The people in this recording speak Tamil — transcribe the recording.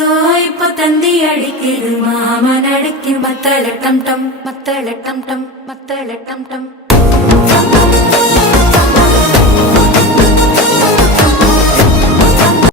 சோ இப்ப தந்தி அடிக்குது மாமன் அடிக்கு மத்தள டம் டம் மத்தள டம் டம் மத்தள டம் டம்.